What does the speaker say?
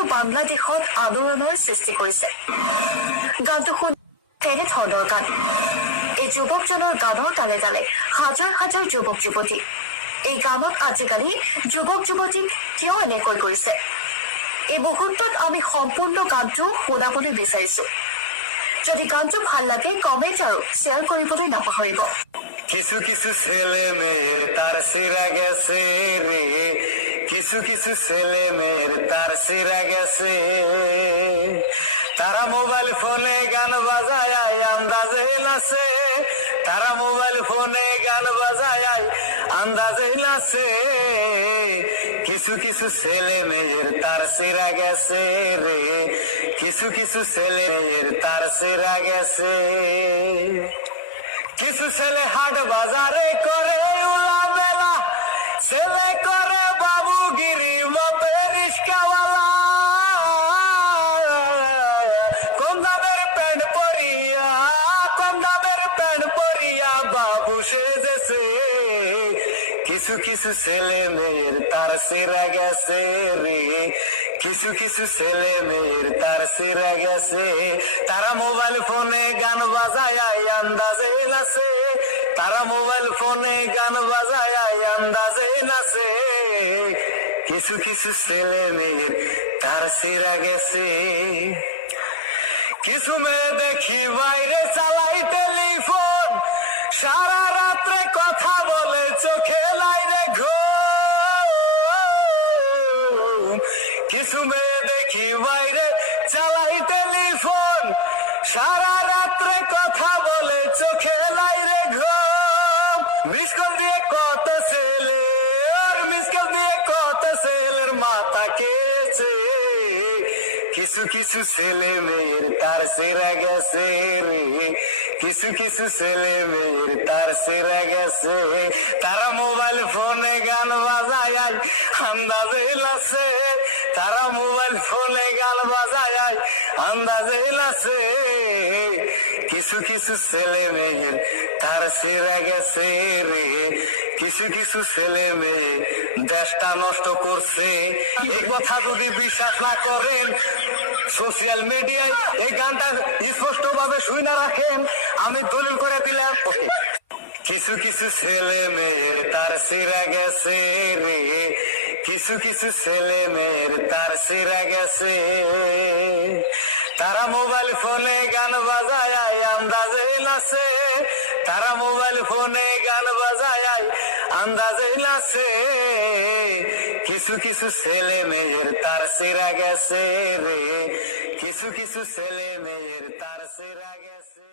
আৰু বাংলাদেশত আলোড়নৰ সৃষ্টি কৰিছে। গানটো তেনেধৰণৰ গান। এই যুৱকজনৰ গানৰ তালে তালে হাজাৰ হাজাৰ যুৱক যুৱতী। এই গানত আজিকালি যুৱক যুৱতীক কিয় এনেকৈ কৰিছে? এই মুহূৰ্তত আমি সম্পূৰ্ণ গানটো শুনাবলৈ বিচাৰিছো। যদি গানটো ভাল লাগে কমেন্ট আৰু শ্বেয়াৰ কৰিবলৈ নাপাহৰিব। কিছু কিছু ছেলে মেয়ের তার সিরা গেছে রে, কিছু কিছু ছেলে মেয়ের তার সিরা গেছে। তারা মোবাইল ফোনে গান বাজায় আন্দাজে নাচে, তারা মোবাইল ফোনে গান বাজায় আন্দাজে নাচে। কিছু কিছু ছেলে মেয়ের তার সিরা গেছে রে, কিছু কিছু ছেলে মেয়ের তার সিরা গেছে। কিছু ছেলে হাট বাজারে করে উলামেলা, ছেলে করে বাবুগিরি মতে রিস্কাওয়ালা। কম দামের প্যান্ট পরিয়া, কম দামের প্যান্ট পরিয়া বাবু সেজেছে। কিছু কিছু ছেলে মেয়ের তার সিরা গেছে রে, কিছু কিছু ছেলে মেয়ের তার সিরা গেছে। তারা মোবাইল ফোনে গান বাজায় আন্দাজে নাচে, তারা মোবাইল ফোনে গান বাজায় আন্দাজে নাচে। কিছু কিছু ছেলে মেয়ের তার সিরা গেছে। কিছু মেয়ে দেখি বাইরে চালাই টেলিফোন, সারা রাত্রে কথা বলে চোখে লাইরে ঘুম। কিছু মেয়ে দেখি বাইরে চালাই টেলিফোন, সারা রাত্রে কথা বলে চোখে লাইরে ঘুম। মিস কল দিয়ে কত ছেলে, মিস কল দিয়ে কত ছেলের মাথা কেছে। কিছু কিছু ছেলে মেয়ের তার সেরা গেছে রে, কিছু কিছু ছেলে মেয়ের তার সেরা গেছে। তারা মোবাইল ফোনে গান বাজায় আন্দাজে নাচে, তারা মোবাইল ফোনে গান বাজায় আন্দাজে নাচে। কিছু কিছু ছেলে মেয়ের তার সেরা গেছে রে, কিছু কিছু ছেলে মেয়ে দেশটা নষ্ট করছে। এই কথা যদি বিশ্বাস না করেন, সোশ্যাল মিডিয়ায় এই গানটা স্পষ্ট ভাবে শুনে রাখেন, আমি দলিল করে দিলাম। কিছু কিছু ছেলে মেয়ের তার সিরা গেছে রে, কিছু কিছু ছেলে মেয়ের তার সিরা গেছে। তারা মোবাইল ফোনে গান বাজায় আন্দাজে নাচে, তারা মোবাইল ফোনে গান বাজায় আন্দাজে নাচে। কিছু কিছু ছেলে মেয়ের তার সিরা গেছে রে, কিছু কিছু ছেলে মেয়ের তার সিরা গেছে।